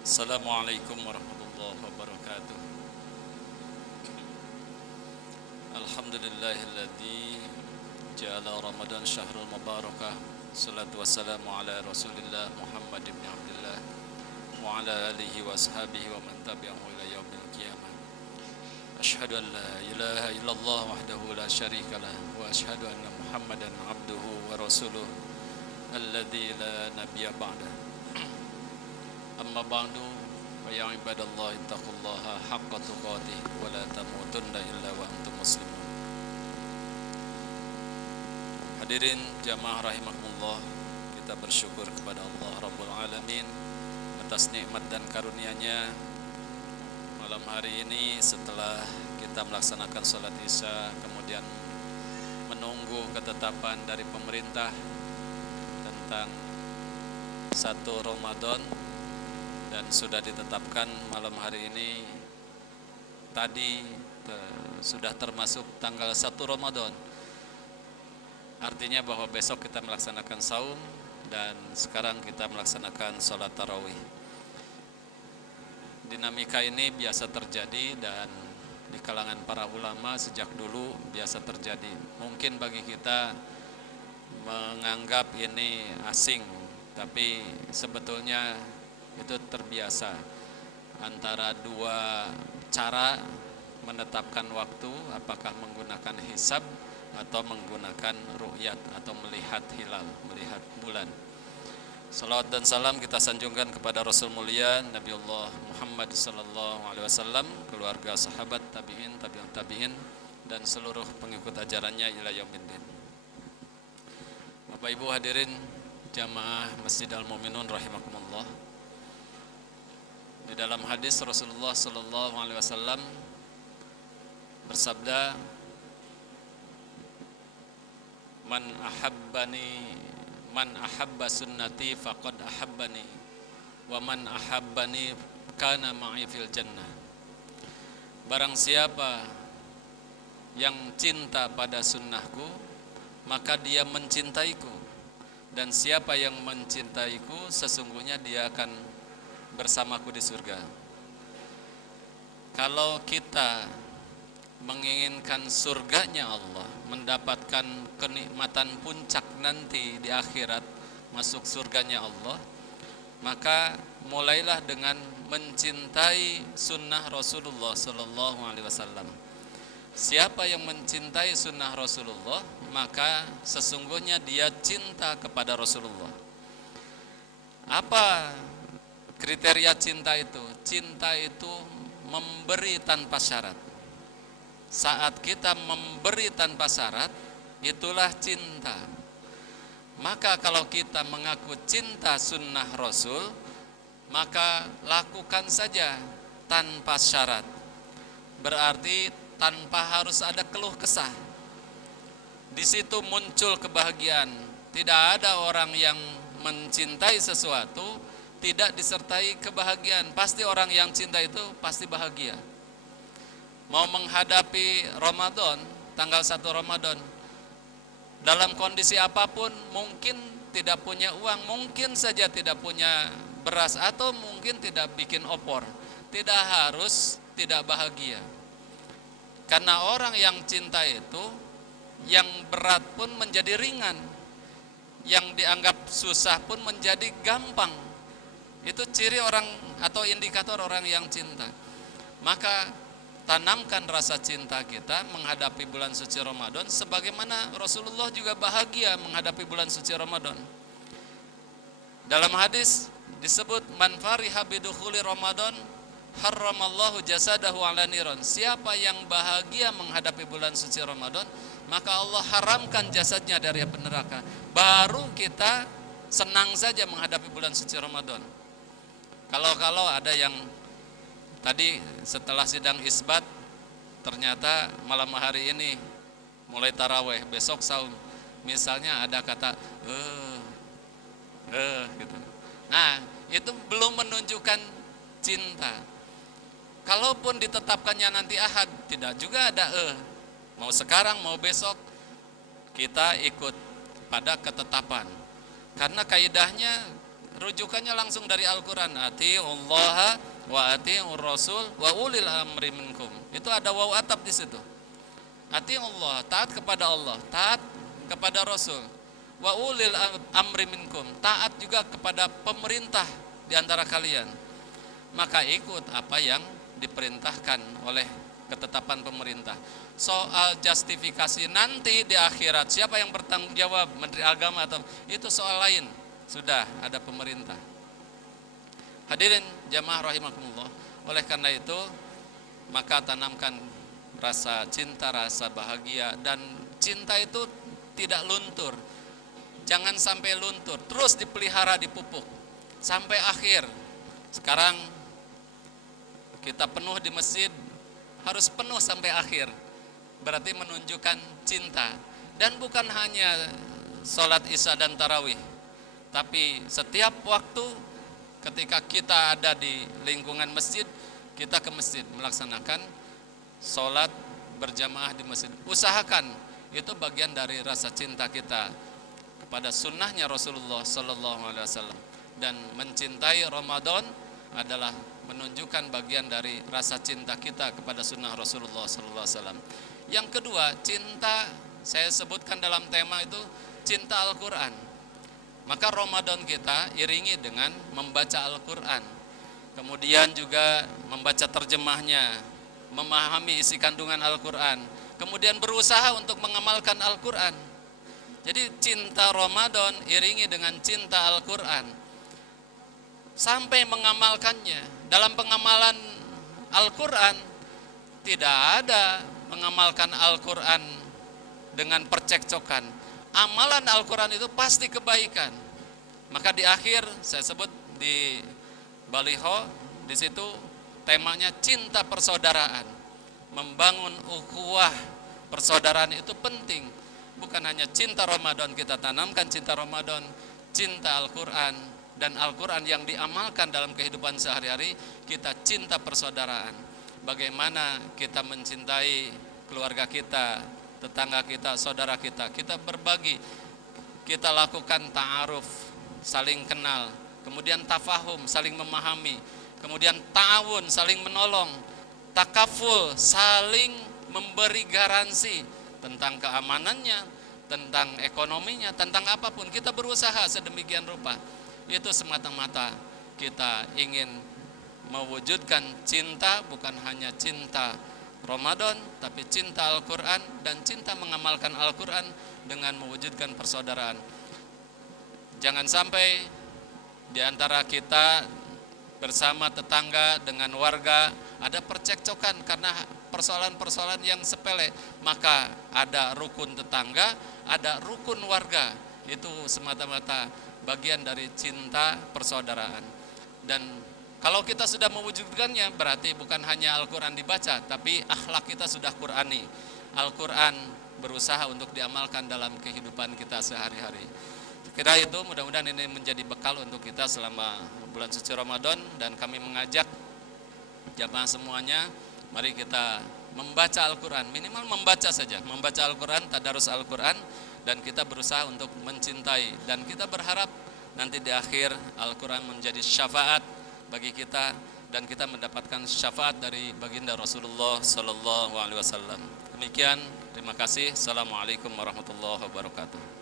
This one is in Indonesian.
Assalamualaikum warahmatullahi wabarakatuh. Alhamdulillahilladzi ja'ala Ramadan syahrul mubarakah. Salatu wassalamu ala Rasulillah Muhammad ibn Abdullah wa ala alihi wa ashabihi wa man tabi'ahu ila yaumil qiyamah. Asyhadu an la ilaha illallah wahdahu la syarika lah wa asyhadu anna Muhammadan abduhu wa rasuluh alladzi la nabiyya ba'dah. Amma ba'du fa ya ibadallah ittaqullaha haqqa tuqatih wa la tamutunna illa wa antum muslimun. Hadirin jamaah rahimakumullah, kita bersyukur kepada Allah Rabbul Alamin atas nikmat dan karunia-Nya. Malam hari ini setelah kita melaksanakan salat Isya, kemudian menunggu ketetapan dari pemerintah tentang 1 Ramadan, dan sudah ditetapkan malam hari ini tadi sudah termasuk tanggal 1 Ramadan. Artinya bahwa besok kita melaksanakan saum dan sekarang kita melaksanakan sholat tarawih. Dinamika ini biasa terjadi dan di kalangan para ulama sejak dulu biasa terjadi. Mungkin bagi kita menganggap ini asing, tapi sebetulnya itu terbiasa antara dua cara menetapkan waktu, apakah menggunakan hisab atau menggunakan ru'yat atau melihat hilal, melihat bulan. Salawat dan salam kita sanjungkan kepada Rasul mulia Nabiullah Muhammad sallallahu alaihi wasallam, keluarga, sahabat, tabi'in, tabi'ut tabi'in, dan seluruh pengikut ajarannya ila yaumiddin. Bapak Ibu hadirin jamaah Masjid Al-Mu'minun rahimakumullah. Di dalam hadis Rasulullah sallallahu alaihi wasallam bersabda, Man ahabba sunnati faqad ahabbani wa man ahabbani kana ma'i fil jannah. Barang siapa yang cinta pada sunnahku, maka dia mencintaiku, dan siapa yang mencintaiku sesungguhnya dia akan bersamaku di surga. Kalau kita menginginkan surganya Allah, mendapatkan kenikmatan puncak nanti di akhirat, masuk surganya Allah, maka mulailah dengan mencintai sunnah Rasulullah sallallahu alaihi wasallam. Siapa yang mencintai sunnah Rasulullah, maka sesungguhnya dia cinta kepada Rasulullah. Apa kriteria cinta itu? Cinta itu memberi tanpa syarat. Saat kita memberi tanpa syarat, itulah cinta. Maka kalau kita mengaku cinta sunnah Rasul, maka lakukan saja tanpa syarat. Berarti tanpa harus ada keluh kesah. Di situ muncul kebahagiaan. Tidak ada orang yang mencintai sesuatu tidak disertai kebahagiaan. Pasti orang yang cinta itu pasti bahagia. Mau menghadapi Ramadan, tanggal 1 Ramadan, dalam kondisi apapun, mungkin tidak punya uang, mungkin saja tidak punya beras, atau mungkin tidak bikin opor, tidak harus tidak bahagia. Karena orang yang cinta itu, yang berat pun menjadi ringan, yang dianggap susah pun menjadi gampang. Itu ciri orang atau indikator orang yang cinta. Maka tanamkan rasa cinta kita menghadapi bulan suci Ramadan, sebagaimana Rasulullah juga bahagia menghadapi bulan suci Ramadan. Dalam hadis disebut, man fariha bidukhuli Ramadan harramallahu jasadahu ala niran. Siapa yang bahagia menghadapi bulan suci Ramadan, maka Allah haramkan jasadnya dari api neraka. Baru kita senang saja menghadapi bulan suci Ramadan. Kalau ada yang tadi setelah sidang isbat, ternyata malam hari ini mulai taraweh, besok saum, misalnya ada kata gitu. Nah, itu belum menunjukkan cinta. Kalaupun ditetapkannya nanti Ahad, tidak juga ada mau sekarang mau besok, kita ikut pada ketetapan. Karena kaidahnya rujukannya langsung dari Al-Quran. Atiullaha wa atiur rasul wa ulil amri minkum. Itu ada waw atap di situ. Atiullah, taat kepada Allah, taat kepada Rasul. Wa ulil amri minkum, taat juga kepada pemerintah di antara kalian. Maka ikut apa yang diperintahkan oleh ketetapan pemerintah. Soal justifikasi nanti di akhirat, siapa yang bertanggung jawab, Menteri Agama atau itu soal lain. Sudah ada pemerintah. Hadirin jamaah rahimakumullah. Oleh karena itu, maka tanamkan rasa cinta, rasa bahagia, dan cinta itu tidak luntur. Jangan sampai luntur, terus dipelihara, dipupuk sampai akhir. Sekarang kita penuh di masjid, harus penuh sampai akhir. Berarti menunjukkan cinta. Dan bukan hanya sholat isya dan tarawih, tapi setiap waktu ketika kita ada di lingkungan masjid, kita ke masjid melaksanakan sholat berjamaah di masjid. Usahakan, itu bagian dari rasa cinta kita kepada sunnahnya Rasulullah Sallallahu Alaihi Wasallam. Dan mencintai Ramadan adalah menunjukkan bagian dari rasa cinta kita kepada sunnah Rasulullah Sallallahu Alaihi Wasallam. Yang kedua, cinta, saya sebutkan dalam tema itu cinta Al-Quran. Maka Ramadan kita iringi dengan membaca Al-Quran, kemudian juga membaca terjemahnya, memahami isi kandungan Al-Quran, kemudian berusaha untuk mengamalkan Al-Quran. Jadi cinta Ramadan iringi dengan cinta Al-Quran sampai mengamalkannya. Dalam pengamalan Al-Quran tidak ada mengamalkan Al-Quran dengan percekcokan. Amalan Al-Quran itu pasti kebaikan. Maka di akhir saya sebut di baliho, di situ temanya cinta persaudaraan. Membangun ukhuwah persaudaraan itu penting. Bukan hanya cinta Ramadan, kita tanamkan cinta Ramadan, cinta Al-Quran, dan Al-Quran yang diamalkan dalam kehidupan sehari-hari. Kita cinta persaudaraan. Bagaimana kita mencintai keluarga kita, tetangga kita, saudara kita. Kita berbagi, kita lakukan ta'aruf, saling kenal, kemudian tafahum, saling memahami, kemudian ta'awun, saling menolong, takaful, saling memberi garansi tentang keamanannya, tentang ekonominya, tentang apapun. Kita berusaha sedemikian rupa. Itu semata-mata kita ingin mewujudkan cinta, bukan hanya cinta Ramadan, tapi cinta Al-Quran dan cinta mengamalkan Al-Quran dengan mewujudkan persaudaraan. Jangan sampai di antara kita bersama tetangga dengan warga ada percekcokan karena persoalan-persoalan yang sepele. Maka ada rukun tetangga, ada rukun warga. Itu semata-mata bagian dari cinta persaudaraan. Dan kalau kita sudah mewujudkannya, berarti bukan hanya Al-Quran dibaca, tapi akhlak kita sudah Qurani. Al-Quran berusaha untuk diamalkan dalam kehidupan kita sehari-hari. Kira itu, mudah-mudahan ini menjadi bekal untuk kita selama bulan suci Ramadan. Dan kami mengajak jamaah semuanya, mari kita membaca Al-Quran, minimal membaca saja, membaca Al-Quran, tadarus Al-Quran, dan kita berusaha untuk mencintai. Dan kita berharap nanti di akhir Al-Quran menjadi syafaat bagi kita, dan kita mendapatkan syafaat dari baginda Rasulullah Sallallahu Alaihi Wasallam. Demikian, terima kasih. Assalamualaikum warahmatullahi wabarakatuh.